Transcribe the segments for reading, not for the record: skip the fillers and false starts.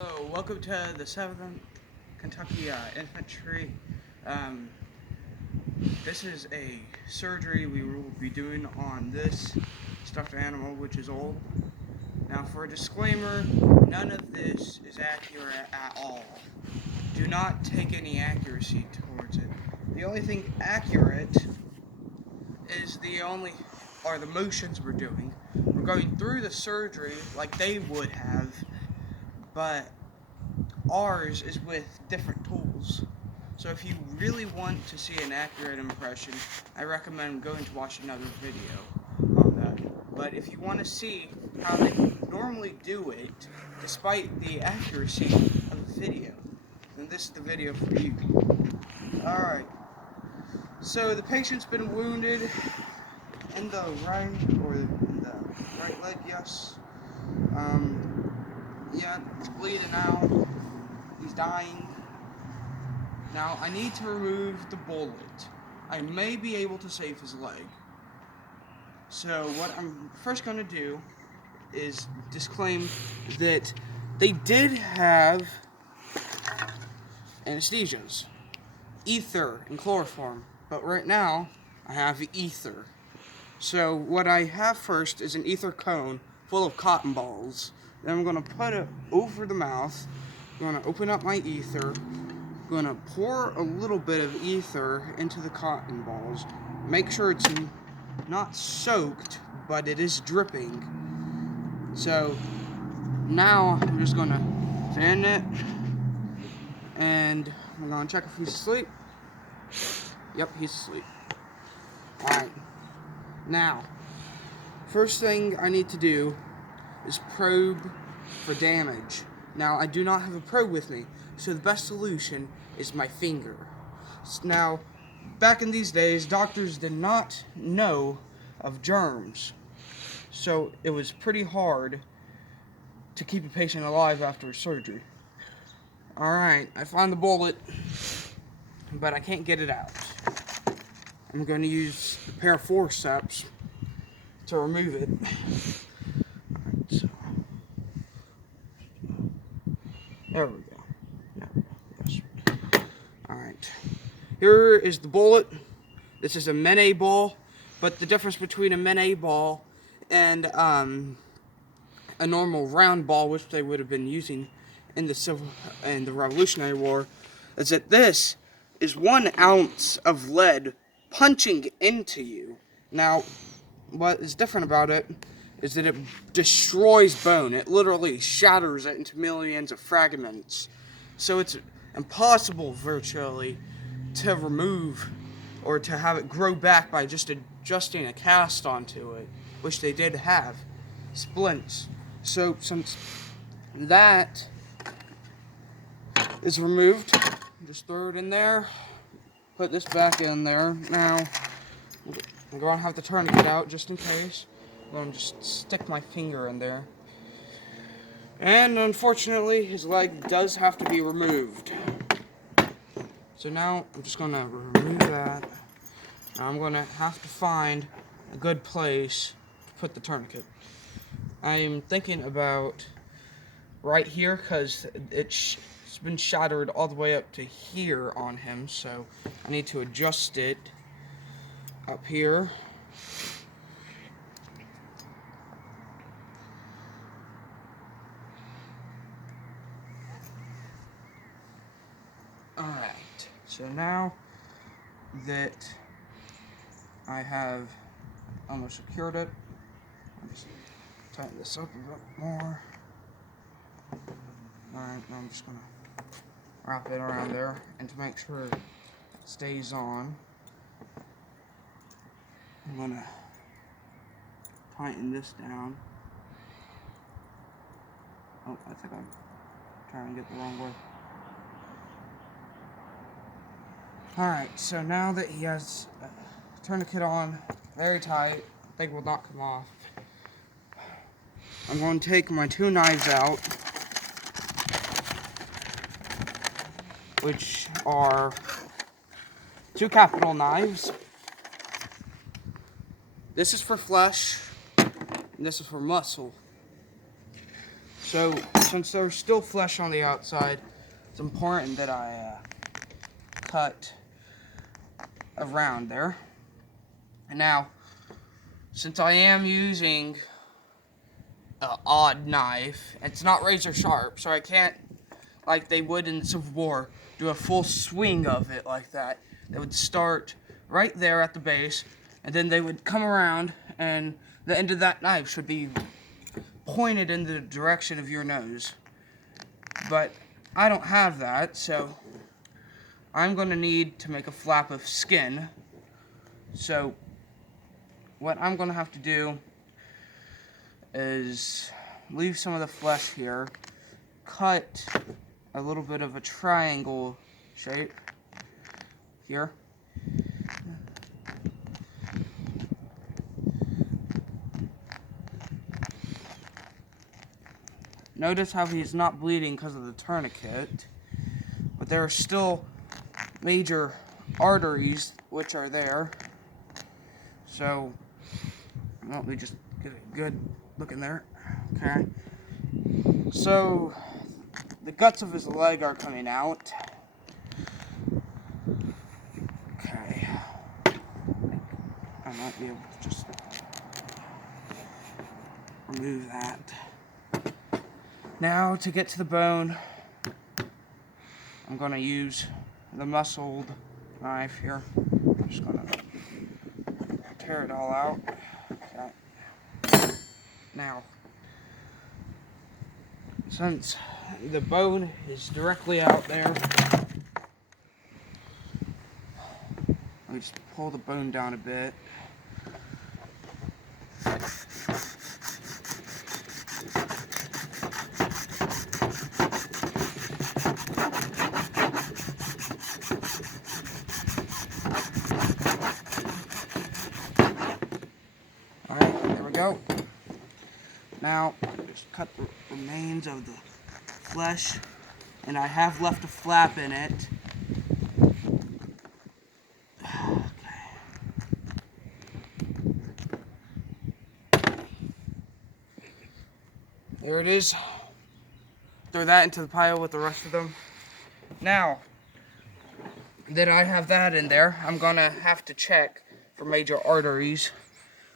Hello, welcome to the 7th Kentucky Infantry. Um, this is a surgery we will be doing on this stuffed animal, which is old. Now, for a disclaimer, none of this is accurate at all. Do not take any accuracy towards it. The only thing accurate is the motions we're doing. We're going through the surgery like they would have, but ours is with different tools. So if you really want to see an accurate impression, I recommend going to watch another video on that. But if you want to see how they normally do it, despite the accuracy of the video, then this is the video for you. Alright, so the patient's been wounded in the right leg, yes. Yeah, it's bleeding out. He's dying. Now, I need to remove the bullet. I may be able to save his leg. So, what I'm first going to do is disclaim that they did have anesthesias, ether and chloroform, but right now, I have ether. So, what I have first is an ether cone full of cotton balls. Then I'm going to put it over the mouth. I'm going to open up my ether. I'm going to pour a little bit of ether into the cotton balls. Make sure it's not soaked, but it is dripping. So now I'm just going to fan it. And I'm going to check if he's asleep. Yep, he's asleep. Alright. Now, first thing I need to do is probe for damage. Now, I do not have a probe with me, so the best solution is my finger. Now, back in these days, doctors did not know of germs, so it was pretty hard to keep a patient alive after surgery. Alright, I found the bullet, but I can't get it out. I'm going to use the pair of forceps to remove it. Alright, so there we go. Yes. Alright. Here is the bullet. This is a Mene ball, but the difference between a Mene ball and a normal round ball, which they would have been using in the Revolutionary War, is that this is 1 ounce of lead punching into you. Now, what is different about it is that it destroys bone. It literally shatters it into millions of fragments. So it's impossible, virtually, to remove or to have it grow back by just adjusting a cast onto it, which they did have, splints. So since that is removed, just throw it in there, put this back in there. Now, I'm going to have to turn it out just in case. I'm going to just stick my finger in there. And unfortunately, his leg does have to be removed. So now, I'm just going to remove that. Now I'm going to have to find a good place to put the tourniquet. I'm thinking about right here, because it's been shattered all the way up to here on him. So I need to adjust it up here. Alright, so now that I have almost secured it, I'll just tighten this up a bit more. Alright, now I'm just going to wrap it around there, and to make sure it stays on, I'm going to tighten this down. Oh, I think I'm trying to get the wrong way. Alright, so now that he has a tourniquet on, very tight, I think it will not come off. I'm going to take my 2 knives out, which are 2 capital knives. This is for flesh, and this is for muscle. So since there's still flesh on the outside, it's important that I cut around there. And now, since I am using an odd knife, it's not razor sharp, so I can't, like they would in the Civil War, do a full swing of it like that. They would start right there at the base, and then they would come around, and the end of that knife should be pointed in the direction of your nose. But I don't have that, so I'm going to need to make a flap of skin. So what I'm going to have to do is leave some of the flesh here, cut a little bit of a triangle shape here. Notice how he's not bleeding because of the tourniquet, but there are still major arteries which are there. So, let me just get a good look in there. Okay. So, the guts of his leg are coming out. Okay. I might be able to just remove that. Now, to get to the bone, I'm going to use the muscled knife here. I'm just going to tear it all out. Okay. Now, since the bone is directly out there, let me just pull the bone down a bit. Alright, there we go. Now, just cut the remains of the flesh, and I have left a flap in it. There it is. Throw that into the pile with the rest of them. Now that I have that in there, I'm gonna have to check for major arteries.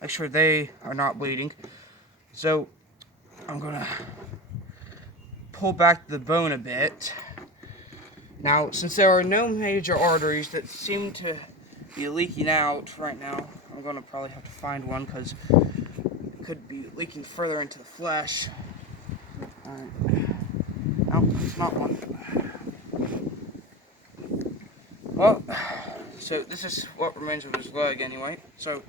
Make sure they are not bleeding. So I'm gonna pull back the bone a bit. Now, since there are no major arteries that seem to be leaking out right now, I'm gonna probably have to find one because it could be leaking further into the flesh. Alright. No, it's not one. Well, so this is what remains of his leg anyway. So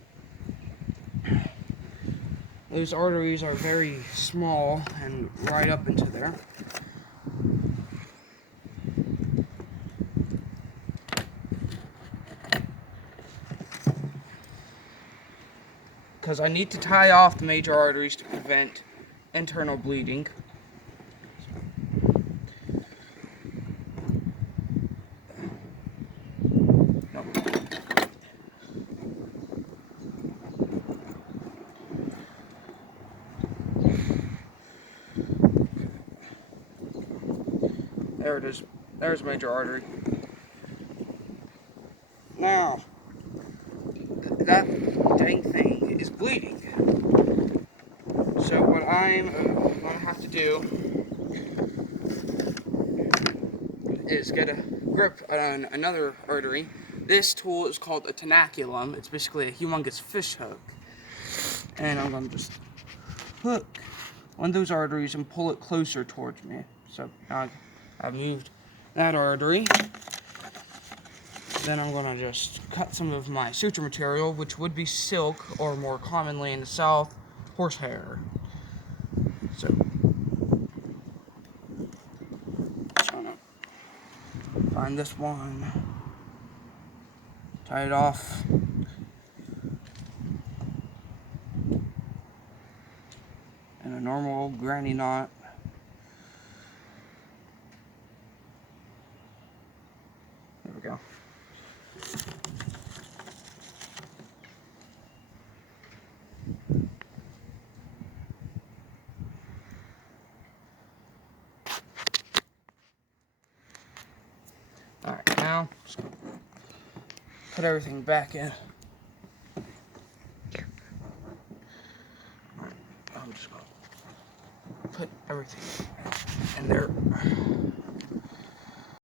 those arteries are very small and right up into there. Because I need to tie off the major arteries to prevent internal bleeding. There it is. There's a major artery. Now, that dang thing is bleeding. So what I'm going to have to do is get a grip on another artery. This tool is called a tenaculum. It's basically a humongous fish hook. And I'm going to just hook one of those arteries and pull it closer towards me. So now I've moved that artery. Then I'm going to just cut some of my suture material, which would be silk, or more commonly in the South, horsehair. So, just going to find this one, tie it off, and a normal old granny knot. There we go. Alright, now just put everything back in. Alright, I'm just gonna put everything in there.